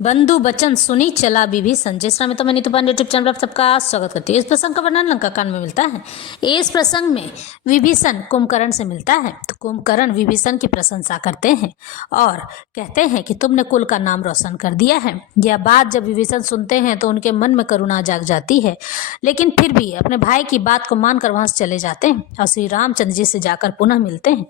बंधु बचन सुनी चला विभीषण। जिस समय तो मैं नीतू पांडे यूट्यूब चैनल पर सबका स्वागत करती हूँ। इस प्रसंग का वर्णन लंका कांड में मिलता है। इस प्रसंग में विभीषण कुंभकर्ण से मिलता है तो कुंभकर्ण विभीषण की प्रशंसा करते हैं और कहते हैं कि तुमने कुल का नाम रोशन कर दिया है। यह बात जब विभीषण सुनते हैं तो उनके मन में करुणा जाग जाती है, लेकिन फिर भी अपने भाई की बात को मानकर वहां से चले जाते हैं और श्री रामचंद्र जी से जाकर पुनः मिलते हैं।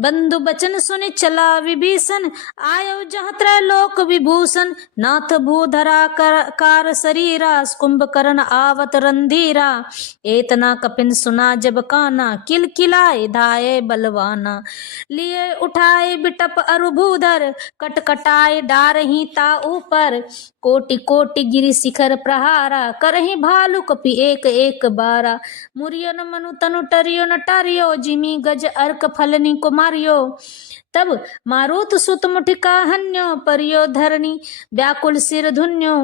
बंधु बचन सुनी चला विभीषण, आयो जहाँ त्रैलोक विभूषण। नाथ भूधरा कार शरीरा, कुंभकर्ण आवत रंधीरा। एतना कपिन सुना जब काना, किल किलाए धाये बलवाना। लिए उठाए बिटप अरुभूधर, कटकटाए डारही ता ऊपर। कोटि कोटि गिरि शिखर प्रहारा, करही भालु कपि एक एक बारा। मुरियो न मनु तनु टरियो न टारियो, जिमी गज अर्क फलनी कुमारियो। तब मारुत सुत मुठिका हन्यो, परियो धरणी व्याकुल सिर धुन्यो।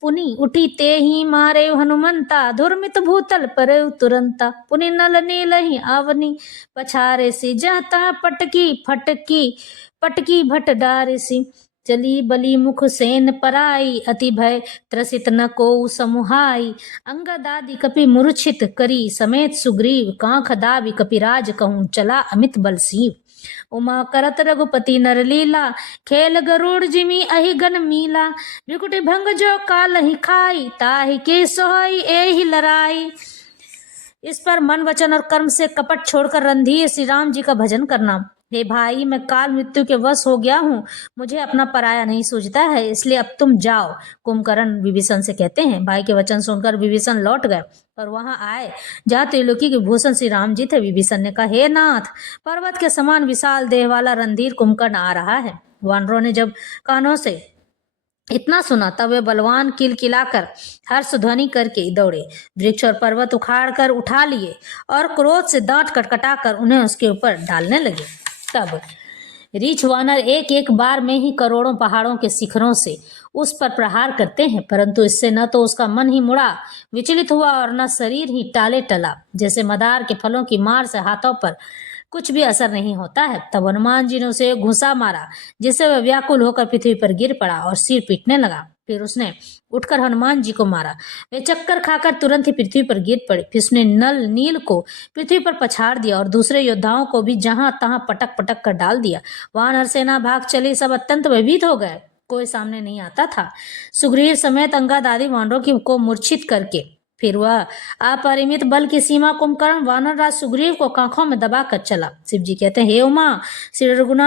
पुनि उठी ते ही मारे हनुमंता, धुर्मित भूतल पर तुरंता। पुनि नल नील ही आवनी, पछारे सी जाता पटकी फटकी। पटकी भट डारे सी, चली बली मुख सेन पराई। अति भय त्रसित न को समुहाई। अंगदादि कपि मूर्छित करी, समेत सुग्रीव कांख दाबी। कपिराज कहूँ चला अमित बल सीव। उमा करत रघुपति नर लीला, खेल गरुड़ जिमी अहि गन मीला। बिकुटी भंग जो काल ही खाई, ताहि के सोई एहि लड़ाई। इस पर मन वचन और कर्म से कपट छोड़कर रणधीर श्री राम जी का भजन करना। हे भाई, मैं काल मृत्यु के वश हो गया हूँ, मुझे अपना पराया नहीं सूझता है, इसलिए अब तुम जाओ। कुंभकर्ण विभीषण से कहते हैं। भाई के वचन सुनकर विभीषण लौट गए और वहां आए जहाँ त्रिलोकी के भूषण श्री राम जी थे। विभीषण ने कहा, हे नाथ, पर्वत के समान विशाल देह वाला रणधीर कुंभकर्ण आ रहा है। वानरों ने जब कानों से इतना सुना तब वे बलवान किलकिलाकर हर्ष ध्वनि करके दौड़े, वृक्ष और पर्वत उखाड़ कर उठा लिए और क्रोध से दांत कटकटाकर उन्हें उसके ऊपर डालने लगे। तब रीछ वानर एक एक बार में ही करोड़ों पहाड़ों के शिखरों से उस पर प्रहार करते हैं, परंतु इससे न तो उसका मन ही मुड़ा विचलित हुआ और न शरीर ही टाले टला। जैसे मदार के फलों की मार से हाथों पर कुछ भी असर नहीं होता है। तब हनुमान जी ने उसे घुसा मारा, जिससे वह व्याकुल होकर पृथ्वी पर गिर पड़ा और सिर पीटने लगा। फिर उसने उठकर हनुमान जी को मारा। वे चक्कर खाकर तुरंत ही पृथ्वी पर गिर पड़े। फिर उसने नल नील को पृथ्वी पर पछाड़ दिया और दूसरे योद्धाओं को भी जहां तहां पटक पटक कर डाल दिया। वानर सेना भाग चली, सब अत्यंत भयभीत हो गए, कोई सामने नहीं आता था। सुग्रीव समेत अंगदादि वानरों को मूर्छित करके फिर वह अपरिमित बल की सीमा कुंभकर्ण वानर राज सुग्रीव को कांखों में दबाकर चला। शिव जी कहते हैं, हे उमा, श्री रघुनाथ